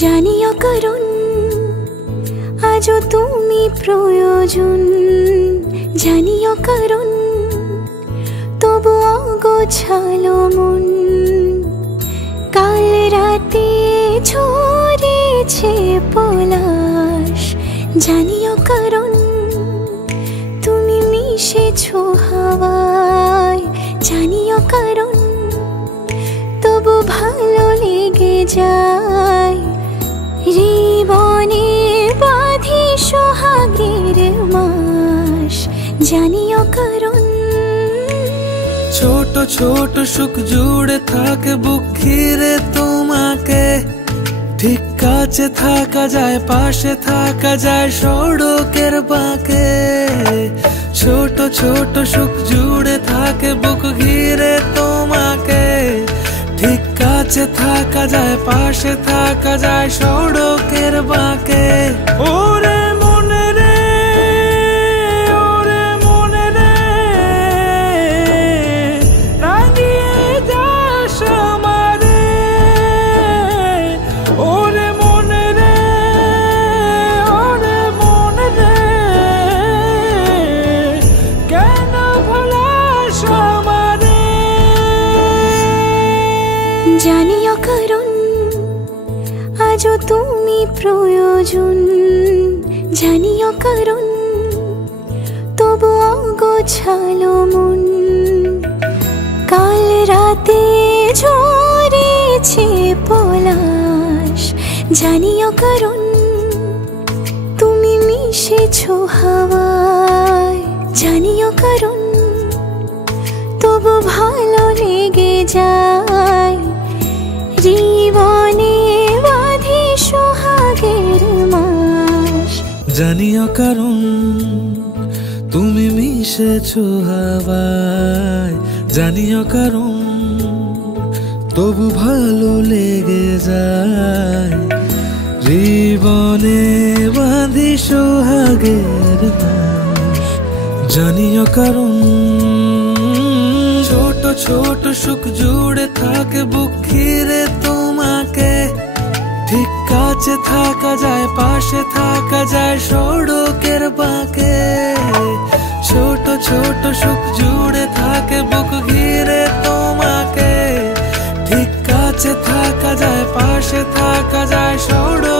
জানিও কারণ আজও তুমি প্রয়োজন, জানিও কারণ তবু অগোছালো মন। কাল রাতে ঝরেছে পলাশ, জানিও কারণ তুমি মিশেছো হাওয়ায়, জানিও কারণ তবু ভালো লেগে যায়। জীবনে বাঁধি সোহাগের মাস, জানিও কারণ ছোট ছোট সুখ জুড়ে থাকে বুক ঘিরে তোমাকে। ঠিক কাছে থাকা যায়, পাশে থাকা যায় সড়কের বাঁকে। ছোট ছোট সুখ জুড়ে থাকে বুক ঘিরে তোমাকে। ঠিক কাছে থাকা যায়, পাশে থাকা যায় সড়কের বাঁকে। ওরে মনে রে, ওরে মনে রে, রাঙিয়ে যাস আমারে। ওরে মনে রে, ওরে মনে রে, কেন ভোলাস আমারে। জানিও কারণ আজও তুমি প্রয়োজন, জানিও কারণ তবু অগোছালো মন। কাল রাতে ঝরেছে পলাশ, জানিও কারণ তুমি মিশেছো হাওয়ায়, জানিও কারণ তবু ভালো লেগে যায়। জীবনে বাঁধি সোহাগের মাস, জানিও কারণ তুমি মিশেছো হাওয়ায়, জানিও কারণ তবু ভালো লেগে যায়। জীবনে বাঁধি সোহাগের মাস, জানিও কারণ ছোট ছোট সুখ জুড়ে থাকে বুক ঘিরে তোমাকে। ঠিক কাছে থাকা যায়, পাশে থাকা যায় সড়কের বাঁকে। ছোট ছোট সুখ জুড়ে থাকে বুক ঘিরে তোমাকে। ঠিক কাছে থাকা যায়, পাশে থাকা যায় সড়ক